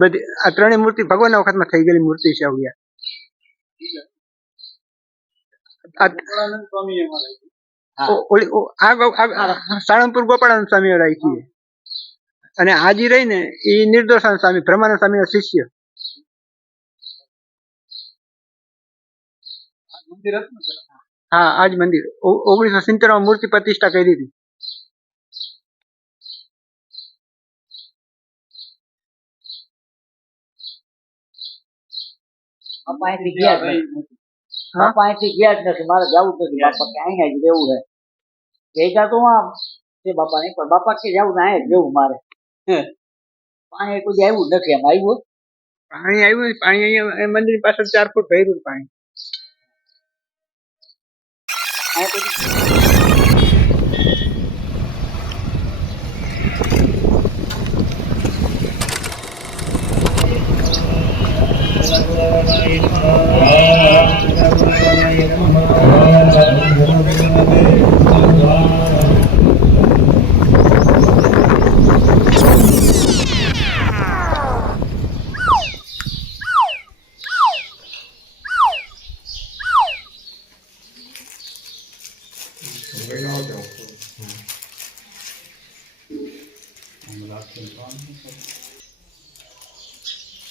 बधी आ त्रणेय मूर्ति भगवान वखत में थई गई मूर्ति छे। साळंगपुर गोपाळानंद स्वामी राखी अने आजी रही ने ई निर्दोषानंद स्वामी ब्रह्मानंद स्वामी शिष्य। हाँ आज मंदिर 1970 में मूर्ति प्रतिष्ठा करी थी। बापा અહીંથી ગયા જ નથી, બાપા અહીંથી ગયા જ નથી, મારે જવું જ નથી, બાપા કે અહીંયા જ રહેવું છે। કહેતા તો આમ તે બાપા નહીં, પણ બાપા કે જવું ને અહીંયા જ રહેવું મારે। પાણી કોઈ આવ્યું જ નથી, એમ આવ્યું પાણી આવ્યું, પાણી અહીંયા મંદિર પાસે 4 ફૂટ ભર્યું પાણી।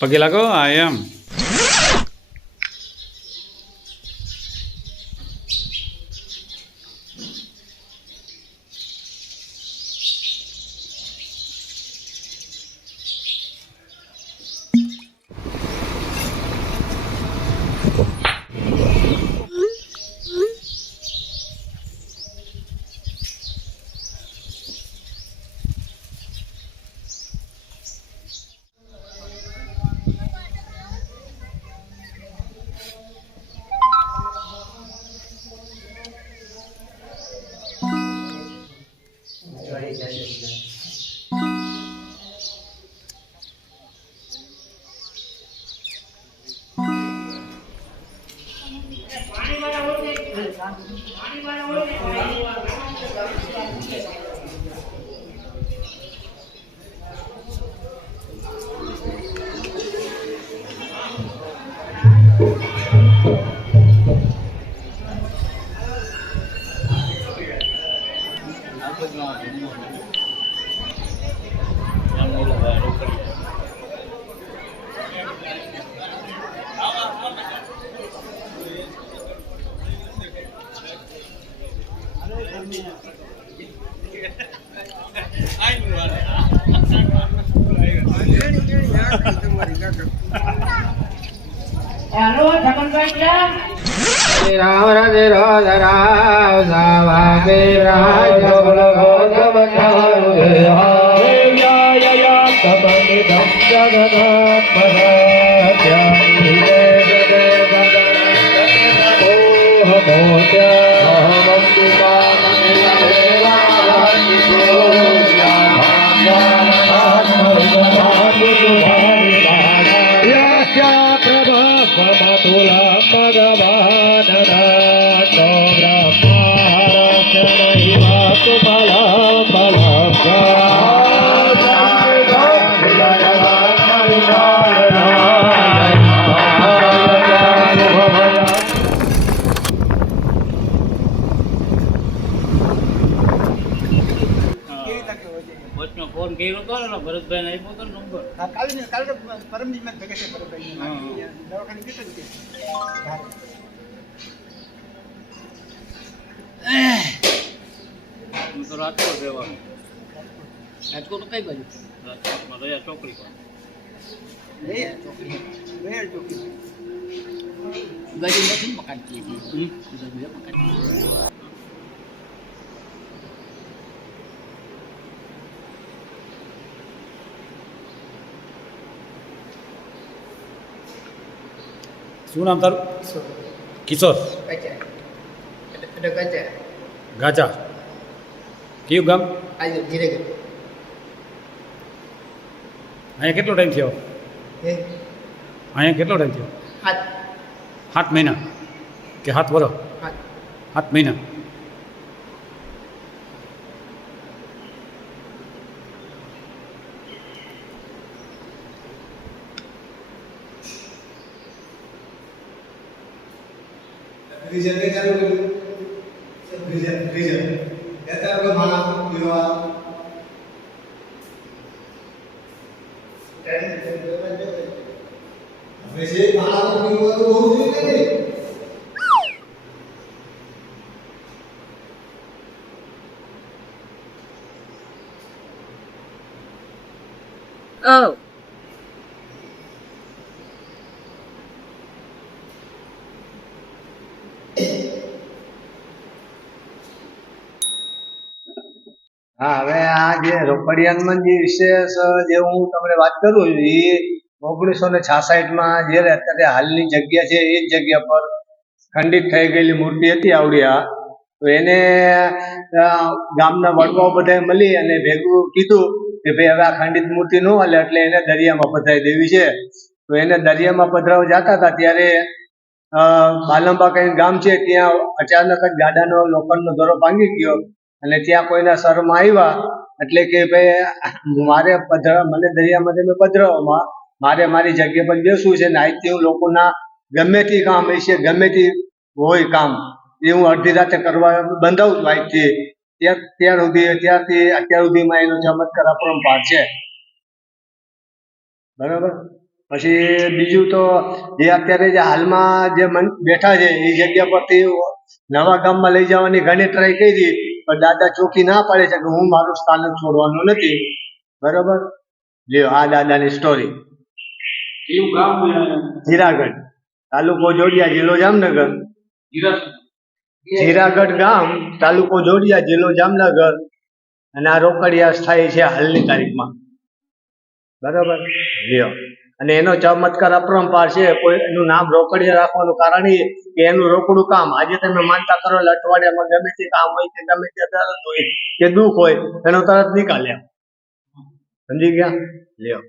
पगे लगो आयम राम राधे राधे राव सावा बेराज बोल गोदम खावे या या या तबनि दम जगन्नाथ परात्यानि देव देव ओ मोत्या हम तुका मने देवा राजी सोया ज्ञान आत्मविद्वानि सुधारि या क्या प्रभा समतुला भगवान तो ब्रह्मा ભરતભાઈ આપ્યો તો નંબર. કાલે પરમ દિવસ ભેગા છે ભરતભાઈ દવાખાને ગયો તો હું તો રાજકોટ રહેવાનું. રાજકોટ કઈ બાજુ? રાજકોટમાં રહ્યા ચોકડી પર. ચોકડી ગાડી નથી મકાન થી મકાન. શું નામ તારું? કિશોર ગાચા. કયું ગામ? અહીંયા કેટલો ટાઈમ થયો? અહીંયા કેટલો ટાઈમ થયો? 7 મહિના કે 7 વર્ષ? 7 મહિના. रीजन के चालू रीजन कहता है माना विवाह वैसे माना को विवाह तो बहुत ही नहीं. Oh. હા, હવે આ જે રોકડિયા હનુમાનજી વિશેષ જે હું તમને વાત કરું છું એ 1966માં જે અત્યારે હાલની જગ્યા છે એ જ જગ્યા પર ખંડિત થઈ ગયેલી મૂર્તિ હતી આવડી આ. તો એને ગામના વડવાઓ બધાએ મળી અને ભેગું કીધું કે ભાઈ હવે આ ખંડિત મૂર્તિ ન હાલે એટલે એને દરિયામાં પધરાવી દેવી છે. તો એને દરિયામાં પધરાવવા જતા હતા ત્યારે બાલંબા કઈ ગામ છે ત્યાં અચાનક જ ગાડાનો લોખંડનો દોરો ભાંગી ગયો અને ત્યાં કોઈના શરમાં આવ્યા એટલે કે ભાઈ મારે મને દરિયામાં તમે પધરાવવામાં મારે મારી જગ્યા પર બેસવું છે ને આજથી હું લોકોના ગમે તે કામ હશે ગમે તે હોય કામ એ હું અડધી રાતે કરવા બંધાવું છું આજથી. ત્યારથી અત્યાર સુધીમાં એનો ચમત્કાર અપરંપાર છે. બરાબર. પછી બીજું તો જે અત્યારે જે હાલમાં જે બેઠા છે એ જગ્યા પરથી નવા ગામમાં લઈ જવાની ઘણી ટ્રાય કરી પણ દાદા ચોખ્ખી ના પાડે છે કે હું મારું સ્થાન છોડવાનું નથી. બરાબર. લ્યો આ દાદાની સ્ટોરી. જીરાગઢ, તાલુકો જોડિયા, જિલ્લો જામનગર. જીરાગઢ ગામ, તાલુકો જોડિયા, જિલ્લો જામનગર. અને આ રોકડિયા સ્થાયી છે હાલની તારીખમાં. બરાબર. લ્યો અને એનો ચમત્કાર અપરંપાર છે. કોઈ એનું નામ રોકડિયા રાખવાનું કારણ એ કે એનું રોકડું કામ આજે તમે માનતા કરો એટલે અઠવાડિયામાં ગમે તે કામ હોય કે ગમે તે દર્દ હોય કે દુઃખ હોય એનો તરત નિકાલ એમ. સમજી ગયા? લ્યો.